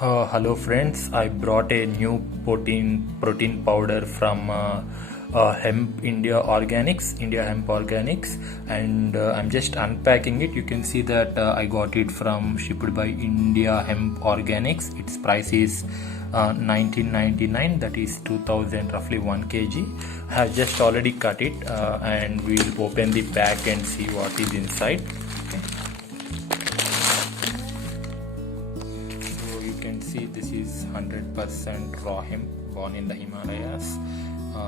Hello friends, I brought a new protein powder from Hemp India Hemp Organics, and I'm just unpacking it. You can see that I got it from shipped by India Hemp Organics. Its price is 1999, that is 2000, roughly 1 kg. I have just already cut it, and we'll open the pack and see what is inside. You can see this is 100% raw hemp born in the Himalayas.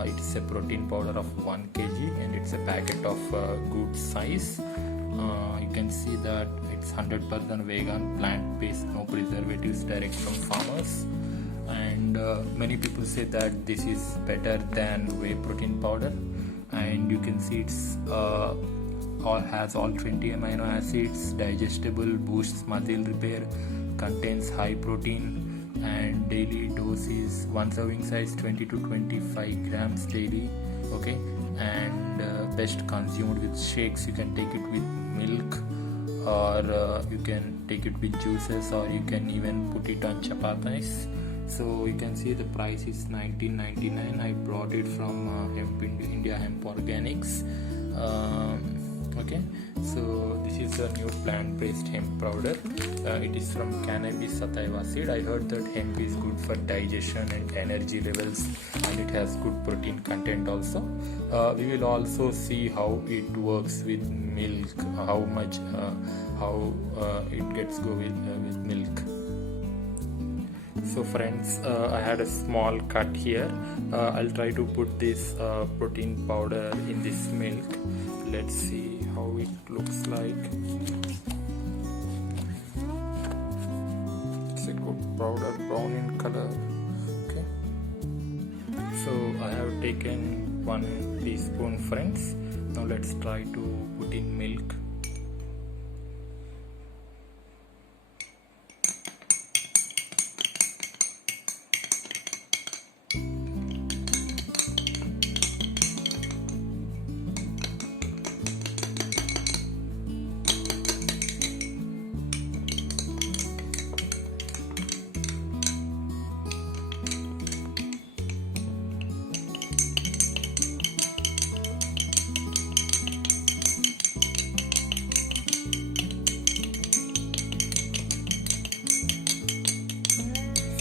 It is a protein powder of 1 kg and it's a packet of good size. You can see that it's 100% vegan, plant-based, no preservatives, direct from farmers. And many people say that this is better than whey protein powder. And you can see it's has all 20 amino acids, digestible, boosts muscle repair, contains high protein, and daily dose is one serving size 20 to 25 grams daily. Okay, and best consumed with shakes. You can take it with milk, or you can take it with juices, or you can even put it on chapatis. So you can see the price is 1999. I brought it from India Hemp Organics. Okay, so this is a new plant-based hemp powder. It is from cannabis sativa seed. I heard that hemp is good for digestion and energy levels, and it has good protein content also. We will also see how it works with milk, how it gets go with milk. So friends, I had a small cut here. I'll try to put this protein powder in this milk. Let's see how it looks like. It's a good powder, brown in color. Okay, so I have taken 1 teaspoon, friends. Now let's try to put in milk.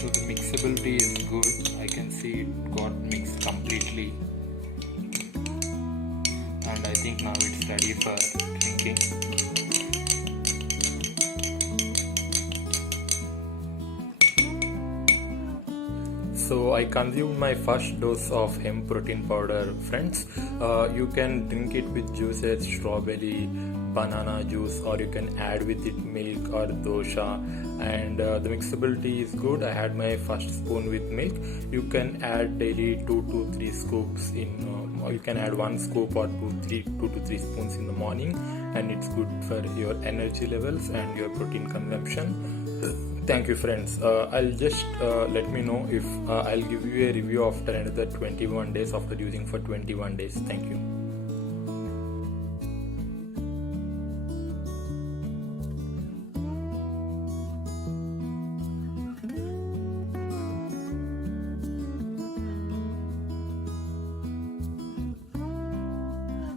So the mixability is good. I can see it got mixed completely, and I think now it's ready for drinking. So I consumed my first dose of hemp protein powder, friends. You can drink it with juices, strawberry, banana juice, or you can add with it milk or dosha, and the mixability is good. I had my first spoon with milk. You can add daily 2 to 3 scoops in, or you can add 1 scoop or 2 to 3 spoons in the morning, and it's good for your energy levels and your protein consumption. Thank you, friends. I'll just let me know if I'll give you a review after another 21 days, after using for 21 days. Thank you.